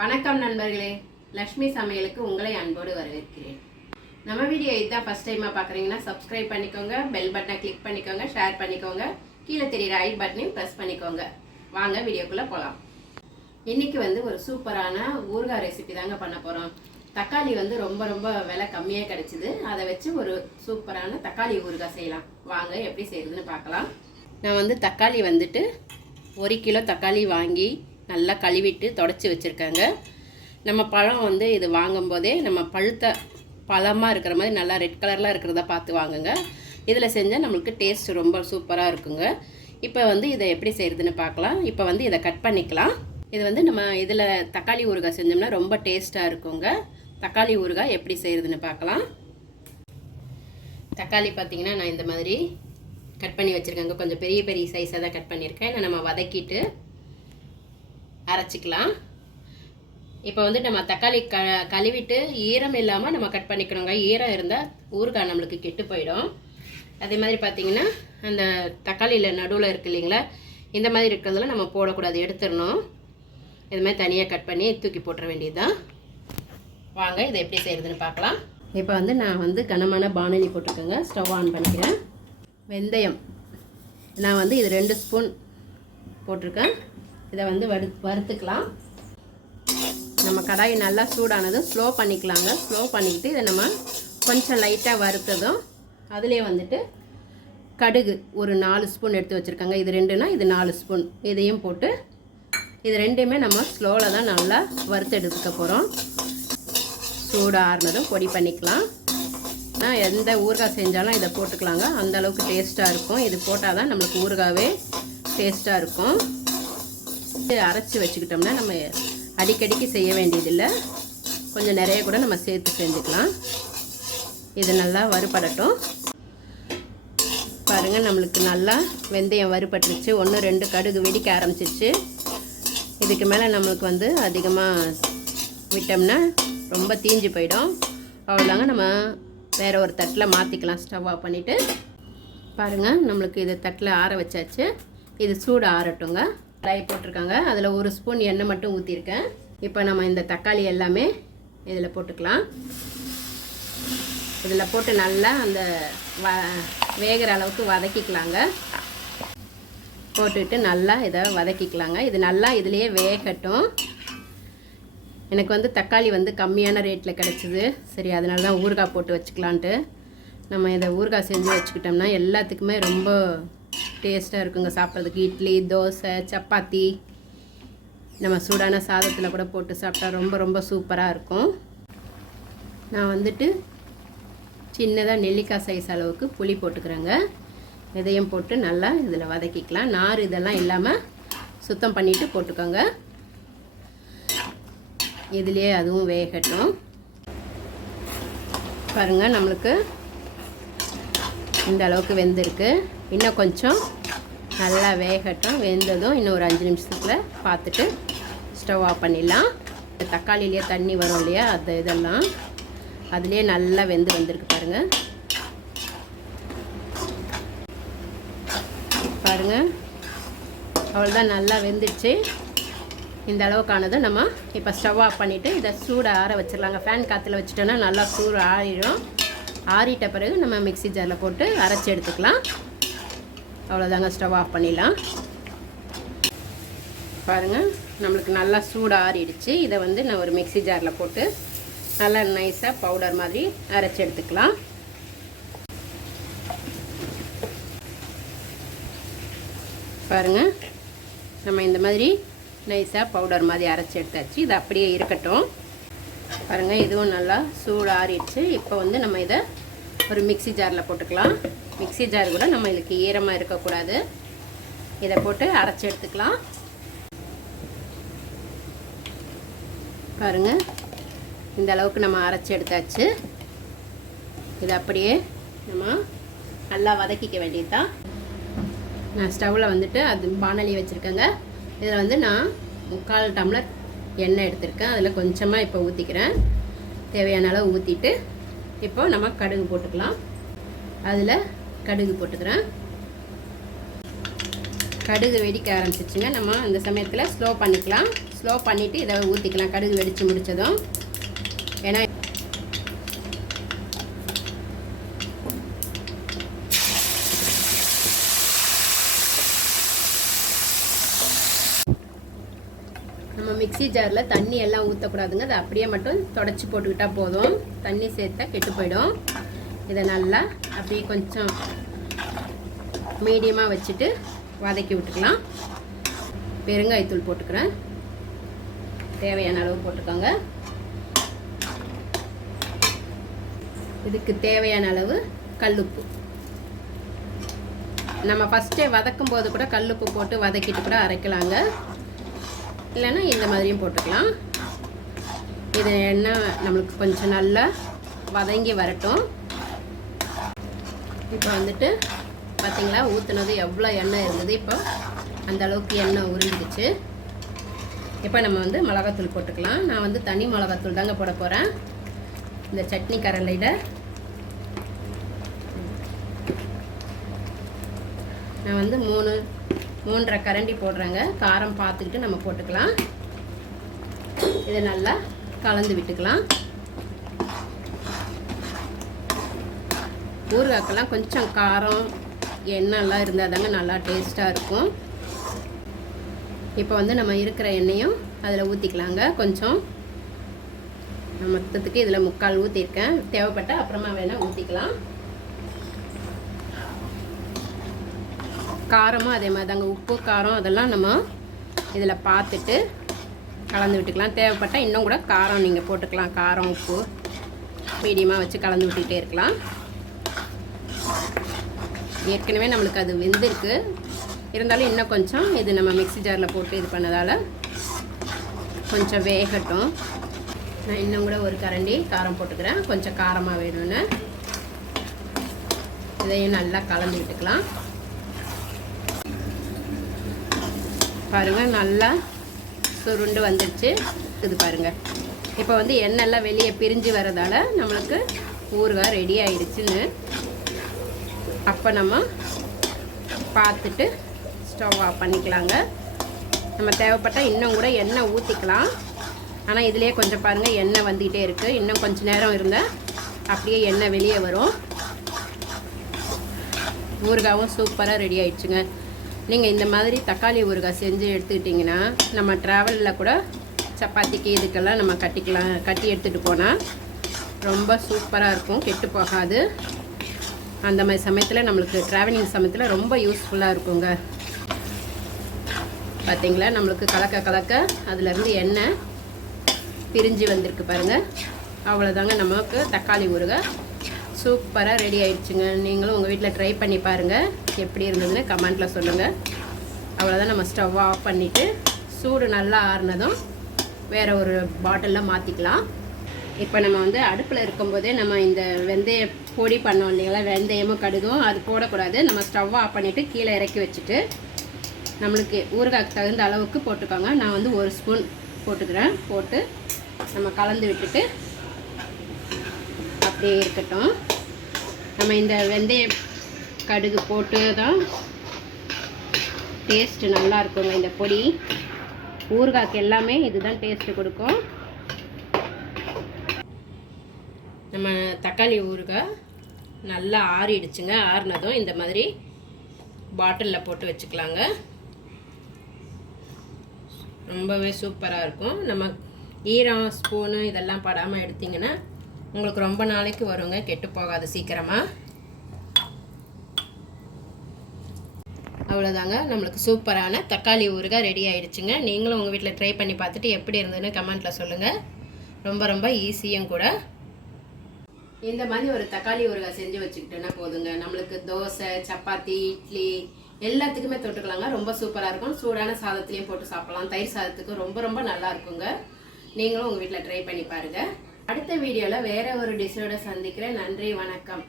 வணக்கம் நண்பர்களே, லக்ஷ்மி சமையலுக்கு உங்களை அன்போடு வரவேற்கிறேன். நம்ம வீடியோ இதுதான் ஃபர்ஸ்ட் டைமாக பார்க்குறீங்கன்னா சப்ஸ்கிரைப் பண்ணிக்கோங்க, பெல் பட்டனை கிளிக் பண்ணிக்கோங்க, ஷேர் பண்ணிக்கோங்க, கீழே தெரியுற ஐ பட்டனையும் ப்ரெஸ் பண்ணிக்கோங்க. வாங்க வீடியோக்குள்ளே போகலாம். இன்றைக்கி ஒரு சூப்பரான ஊறுகாய் ரெசிபி தாங்க பண்ண போகிறோம். தக்காளி ரொம்ப விலை கம்மியாக கிடச்சிது. அதை வச்சு ஒரு சூப்பரான தக்காளி ஊறுகாய் செய்யலாம். வாங்க எப்படி செய்கிறதுன்னு பார்க்கலாம். நான் தக்காளி 1 கிலோ தக்காளி வாங்கி நல்லா கழுவிட்டு தொடச்சி வச்சுருக்காங்க. நம்ம பழம் இது வாங்கும்போதே நம்ம பழுத்த பழமாக இருக்கிற மாதிரி நல்லா ரெட் கலரில் இருக்கிறத பார்த்து வாங்குங்க. இதில் செஞ்சால் நம்மளுக்கு டேஸ்ட் ரொம்ப சூப்பராக இருக்குங்க. இப்போ இதை எப்படி செய்கிறதுன்னு பார்க்கலாம். இப்போ இதை கட் பண்ணிக்கலாம். இது நம்ம இதில் தக்காளி ஊறுகாய் செஞ்சோம்னா ரொம்ப டேஸ்ட்டாக இருக்குங்க. தக்காளி ஊறுகாய் எப்படி செய்கிறதுன்னு பார்க்கலாம். தக்காளி பார்த்திங்கன்னா நான் இந்த மாதிரி கட் பண்ணி வச்சுருக்கேங்க. கொஞ்சம் பெரிய சைஸாக தான் கட் பண்ணியிருக்கேன். நம்ம வதக்கிட்டு அரைச்சிக்கலாம். இப்போ நம்ம தக்காளி கழுவிட்டு ஈரம் இல்லாமல் நம்ம கட் பண்ணிக்கணுங்க. ஈரம் இருந்தால் ஊறுகாய் நம்மளுக்கு கெட்டு போயிடும். அதே மாதிரி பார்த்திங்கன்னா அந்த தக்காளியில் நடுவில் இருக்குது இல்லைங்களா, இந்த மாதிரி இருக்கிறதுல நம்ம போடக்கூடாது, எடுத்துடணும். இது மாதிரி தனியாக கட் பண்ணி தூக்கி போட்டுற வேண்டியது தான். வாங்க இதை எப்படி செய்கிறதுன்னு பார்க்கலாம். இப்போ நான் கனமான பானலி போட்டிருக்கேங்க. ஸ்டவ் ஆன் பண்ணிக்கிறேன். வெந்தயம் நான் இது 2 ஸ்பூன் போட்டிருக்கேன். இதை வறுத்துக்கலாம். நம்ம கடாய் நல்லா சூடானதும் ஸ்லோ பண்ணிக்கலாங்க. ஸ்லோ பண்ணிக்கிட்டு இதை நம்ம கொஞ்சம் லைட்டாக வறுத்ததும் அதிலே கடுகு ஒரு 4 ஸ்பூன் எடுத்து வச்சுருக்காங்க. இது 2னா இது 4 ஸ்பூன். இதையும் போட்டு இது 2மே நம்ம ஸ்லோவில் தான் நல்லா வறுத்து எடுத்துக்க போகிறோம். சூடு ஆறுனதும் பொடி பண்ணிக்கலாம். நான் எந்த ஊறுகாய் செஞ்சாலும் இதை போட்டுக்கலாங்க. அந்தளவுக்கு டேஸ்ட்டாக இருக்கும். இது போட்டால் தான் நம்மளுக்கு ஊறுகாவே டேஸ்ட்டாக இருக்கும். அரைச்சி வச்சுக்கிட்டோம்னா நம்ம அடிக்கடிக்கு செய்ய வேண்டியதில்லை. கொஞ்சம் நிறைய கூட நம்ம சேர்த்து செஞ்சுக்கலாம். இது நல்லா வறுபடட்டும். பாருங்கள், நம்மளுக்கு நல்லா வெந்தயம் வறுபட்டுருச்சு. 1-2 கடுகு வெடிக்க ஆரம்பிச்சிருச்சு. இதுக்கு மேலே நம்மளுக்கு அதிகமாக விட்டோம்னா ரொம்ப தீஞ்சு போயிடும். அவ்வளோதாங்க. நம்ம வேறு ஒரு தட்டில் மாற்றிக்கலாம். ஸ்டவ் ஆஃப் பண்ணிவிட்டு பாருங்கள், நம்மளுக்கு இது தட்டில் ஆற வச்சாச்சு. இது சூடு ஆறட்டுங்க. கடாய் போட்டிருக்காங்க. அதில் 1 ஸ்பூன் எண்ணெய் மட்டும் ஊற்றிருக்கேன். இப்போ நம்ம இந்த தக்காளி எல்லாமே இதில் போட்டுக்கலாம். இதில் போட்டு நல்லா அந்த வேகிற அளவுக்கு வதக்கிக்கலாங்க. போட்டுட்டு நல்லா இதை வதக்கிக்கலாங்க. இது நல்லா இதுலேயே வேகட்டும். எனக்கு தக்காளி கம்மியான ரேட்டில் கிடச்சிது. சரி, அதனால தான் ஊறுகாய் போட்டு வச்சுக்கலான்ட்டு நம்ம இதை ஊறுகாய் செஞ்சு வச்சுக்கிட்டோம்னா எல்லாத்துக்குமே ரொம்ப டேஸ்ட்டாக இருக்குங்க. சாப்பிட்றதுக்கு இட்லி, தோசை, சப்பாத்தி, நம்ம சூடான சாதத்தில் கூட போட்டு சாப்பிட்டா ரொம்ப சூப்பராக இருக்கும். நான் சின்னதாக நெல்லிக்காய் சைஸ் அளவுக்கு புளி போட்டுக்கிறேங்க. இதையும் போட்டு நல்லா இதில் வதக்கிக்கலாம். நார் இதெல்லாம் இல்லாமல் சுத்தம் பண்ணிவிட்டு போட்டுக்கோங்க. இதுலேயே அதுவும் வேகட்டும். பாருங்கள், நம்மளுக்கு இந்த அளவுக்கு வெந்திருக்கு. இன்னும் கொஞ்சம் நல்லா வேகட்டும். வெந்ததும் இன்னும் ஒரு 5 நிமிஷத்தில் பார்த்துட்டு ஸ்டவ் ஆஃப் பண்ணிடலாம். தக்காளிலேயே தண்ணி வரும் இல்லையா, இதெல்லாம் அதுலேயே நல்லா வந்திருக்கு பாருங்கள். பாருங்கள், அவ்வளோதான், நல்லா வெந்துடுச்சு. இந்த அளவுக்கானது நம்ம இப்போ ஸ்டவ் ஆஃப் பண்ணிவிட்டு இதை சூடு ஆற வச்சிடலாங்க. ஃபேன் காற்றுல வச்சுட்டோன்னா நல்லா சூடு ஆறிடும். ஆறிட்ட பிறகு நம்ம மிக்ஸி ஜாரில் போட்டு அரைச்சி எடுத்துக்கலாம். அவ்வளோதாங்க, ஸ்டவ் ஆஃப் பண்ணிடலாம். பாருங்கள், நம்மளுக்கு நல்லா சூடு ஆறிடுச்சு. இதை நான் ஒரு மிக்ஸி ஜாரில் போட்டு நல்லா நைஸாக பவுடர் மாதிரி அரைச்சி எடுத்துக்கலாம். பாருங்கள், நம்ம இந்த மாதிரி நைஸாக பவுடர் மாதிரி அரைச்சி எடுத்தாச்சு. இது அப்படியே இருக்கட்டும். பாருங்கள், இதுவும் நல்லா சூடு ஆறிடுச்சு. இப்போ நம்ம இதை ஒரு மிக்ஸி ஜாரில் போட்டுக்கலாம். மிக்ஸி ஜார் கூட நம்ம இதுக்கு ஈரமாக இருக்கக்கூடாது. இதை போட்டு அரைச்சி எடுத்துக்கலாம். பாருங்கள், இந்த அளவுக்கு நம்ம அரைச்சி எடுத்தாச்சு. இதை அப்படியே நம்ம நல்லா வதக்கிக்க வேண்டியது தான். நான் ஸ்டவ்வில் அது பானலி வச்சுருக்கேங்க. இதில் நான் 3/4 டம்ளர் எண்ணெய் எடுத்திருக்கேன். அதில் கொஞ்சமாக இப்போ ஊற்றிக்கிறேன். தேவையான அளவு ஊற்றிட்டு இப்போ நம்ம கடுகு போட்டுக்கலாம். அதில் கடுகு போட்டுக்கிறேன். கடுகு வெடிக்க ஆரம்பிச்சிச்சுங்க. நம்ம இந்த சமயத்தில் ஸ்லோ பண்ணிக்கலாம். ஸ்லோ பண்ணிவிட்டு இதை ஊற்றிக்கலாம் கடுகு வெடித்து முடித்ததும். ஏன்னா நம்ம மிக்ஸி ஜாரில் தண்ணி எல்லாம் ஊற்றக்கூடாதுங்க. அதை அப்படியே மட்டும் தொடச்சி போட்டுக்கிட்டால் போதும். தண்ணி சேர்த்தா கெட்டு போயிடும். இதை நல்லா அப்படியே கொஞ்சம் மீடியமாக வச்சுட்டு வதக்கி விட்டுக்கலாம். பெருங்காயத்தூள் போட்டுக்கிறேன். தேவையான அளவு போட்டுக்கோங்க. இதுக்கு தேவையான அளவு கல்லுப்பு. நம்ம ஃபஸ்ட்டே வதக்கும் போது கூட கல்லுப்பு போட்டு வதக்கிட்டு கூட அரைக்கலாங்க. இல்லைன்னா இந்த மாதிரியும் போட்டுக்கலாம். இது என்ன நம்மளுக்கு கொஞ்சம் நல்லா வதங்கி வரட்டும். இப்போ வந்துட்டு பார்த்திங்களா ஊற்றுனது எவ்வளோ எண்ணெய் இருந்தது. இப்போ அந்த அளவுக்கு எண்ணெய் உருண்டிடுச்சு. இப்போ நம்ம வந்து மிளகாத்தூள் போட்டுக்கலாம். நான் வந்து தனி மிளகாத்தூள் தாங்க போட போகிறேன். இந்த சட்னி கரலையில் நான் வந்து 3.5 கரண்டி போடுறேங்க. காரம் பார்த்துக்கிட்டு நம்ம போட்டுக்கலாம். இதை நல்லா கலந்து விட்டுக்கலாம். ஊறுகாய்க்கெல்லாம் கொஞ்சம் காரம் எண்ணெய்லாம் இருந்தால் தாங்க நல்லா டேஸ்ட்டாக இருக்கும். இப்போ வந்து நம்ம இருக்கிற எண்ணெயும் அதில் ஊற்றிக்கலாங்க. கொஞ்சம் மொத்தத்துக்கு இதில் 3/4 ஊற்றிருக்கேன். தேவைப்பட்டால் அப்புறமா வேணால் ஊற்றிக்கலாம். காரமும் அதே மாதிரி தாங்க. உப்பு காரம் அதெல்லாம் நம்ம இதில் பார்த்துட்டு கலந்து விட்டுக்கலாம். தேவைப்பட்டால் இன்னும் கூட காரம் நீங்கள் போட்டுக்கலாம். காரம் உப்பு மீடியமாக வச்சு கலந்து விட்டுக்கிட்டே இருக்கலாம். ஏற்கனவே நம்மளுக்கு அது வெந்திருக்கு. இருந்தாலும் இன்னும் கொஞ்சம் இது நம்ம மிக்ஸி ஜாரில் போட்டு இது பண்ணதால் கொஞ்சம் வேகட்டும். நான் இன்னும் கூட ஒரு கரண்டி காரம் போட்டுக்கிறேன். கொஞ்சம் காரமாக வேணும்னு. இதையும் நல்லா கலந்து விட்டுக்கலாம். பாருங்கள் நல்லா சுருண்டு வந்துடுச்சு. இது பாருங்கள். இப்போ வந்து எண்ணெய்லாம் வெளியே பிரிஞ்சு வரதால நம்மளுக்கு ஊறுகாய் ரெடி ஆயிடுச்சுன்னு. அப்போ நம்ம பார்த்துட்டு ஸ்டவ் ஆஃப் பண்ணிக்கலாங்க. நம்ம தேவைப்பட்டால் இன்னும் கூட எண்ணெய் ஊற்றிக்கலாம். ஆனால் இதிலே கொஞ்சம் பாருங்கள் எண்ணெய் வந்துக்கிட்டே இருக்குது. இன்னும் கொஞ்சம் நேரம் இருந்தால் அப்படியே எண்ணெய் வெளியே வரும். ஊறுகாயும் சூப்பராக ரெடி ஆயிடுச்சுங்க. நீங்கள் இந்த மாதிரி தக்காளி ஊறுகாய் செஞ்சு எடுத்துக்கிட்டிங்கன்னா நம்ம ட்ராவலில் கூட சப்பாத்திக்கு இதுக்கெல்லாம் நம்ம கட்டி எடுத்துகிட்டு போனால் ரொம்ப சூப்பராக இருக்கும். கெட்டு போகாது. அந்த மாதிரி சமயத்தில் நம்மளுக்கு ட்ராவலிங் சமயத்தில் ரொம்ப யூஸ்ஃபுல்லாக இருக்குங்க. பார்த்திங்களா நம்மளுக்கு கலக்க கலக்க அதிலேருந்து எண்ணெய் பிரிஞ்சு வந்திருக்கு பாருங்கள். அவ்வளோதாங்க நமக்கு தக்காளி ஊறுகாய் சூப்பராக ரெடி ஆயிடுச்சுங்க. நீங்களும் உங்கள் வீட்டில் ட்ரை பண்ணி பாருங்கள். எப்படி இருந்ததுன்னு கமெண்ட்டில் சொல்லுங்கள். அவ்வளோதான். நம்ம ஸ்டவ் ஆஃப் பண்ணிவிட்டு சூடு நல்லா ஆறுனதும் வேறு ஒரு பாட்டிலில் மாற்றிக்கலாம். இப்போ நம்ம வந்து அடுப்பில் இருக்கும்போதே நம்ம இந்த வெந்தய பொடி பண்ணோம் இல்லைங்களா, வெந்தயமும் கடுகும் அது போடக்கூடாது. நம்ம ஸ்டவ் ஆஃப் பண்ணிவிட்டு கீழே இறக்கி வச்சுட்டு நம்மளுக்கு ஊறுகாய்க்கு தகுந்த அளவுக்கு போட்டுக்கோங்க. நான் வந்து 1 ஸ்பூன் போட்டுக்கிறேன். போட்டு நம்ம கலந்து விட்டுட்டு அப்படியே இருக்கட்டும். நம்ம இந்த வெந்தய கடுகு போட்டு தான் டேஸ்ட்டு நல்லா இருக்குங்க. இந்த பொடி ஊறுகாய்க்கு எல்லாமே இதுதான் டேஸ்ட்டு கொடுக்கும். நம்ம தக்காளி ஊறுகாய் நல்லா ஆறிடுச்சுங்க. ஆறினதும் இந்த மாதிரி பாட்டிலில் போட்டு வச்சுக்கலாங்க. ரொம்பவே சூப்பராக இருக்கும். நம்ம ஈரம் ஸ்பூனு இதெல்லாம் படாமல் எடுத்திங்கன்னா உங்களுக்கு ரொம்ப நாளைக்கு வருங்க. கெட்டு போகாது சீக்கிரமாக. அவ்வளோதாங்க. நம்மளுக்கு சூப்பரான தக்காளி ஊறுகாய் ரெடி ஆகிடுச்சுங்க. நீங்களும் உங்கள் வீட்டில் ட்ரை பண்ணி பார்த்துட்டு எப்படி இருந்ததுன்னு கமெண்ட்டில் சொல்லுங்கள். ரொம்ப ரொம்ப ஈஸியும் கூட. இந்த மாதிரி ஒரு தக்காளி ஊறுகாய் செஞ்சு வச்சுக்கிட்டோன்னா போதுங்க. நம்மளுக்கு தோசை, சப்பாத்தி, இட்லி எல்லாத்துக்குமே தொட்டுக்கலாங்க. ரொம்ப சூப்பராக இருக்கும். சூடான சாதத்துலேயும் போட்டு சாப்பிடலாம். தயிர் சாதத்துக்கு ரொம்ப ரொம்ப நல்லா இருக்குங்க. நீங்களும் உங்கள் வீட்டில் ட்ரை பண்ணி பாருங்கள். அடுத்த வீடியோவில் வேறு ஒரு டிஷ்ஷோட சந்திக்கிறேன். நன்றி, வணக்கம்.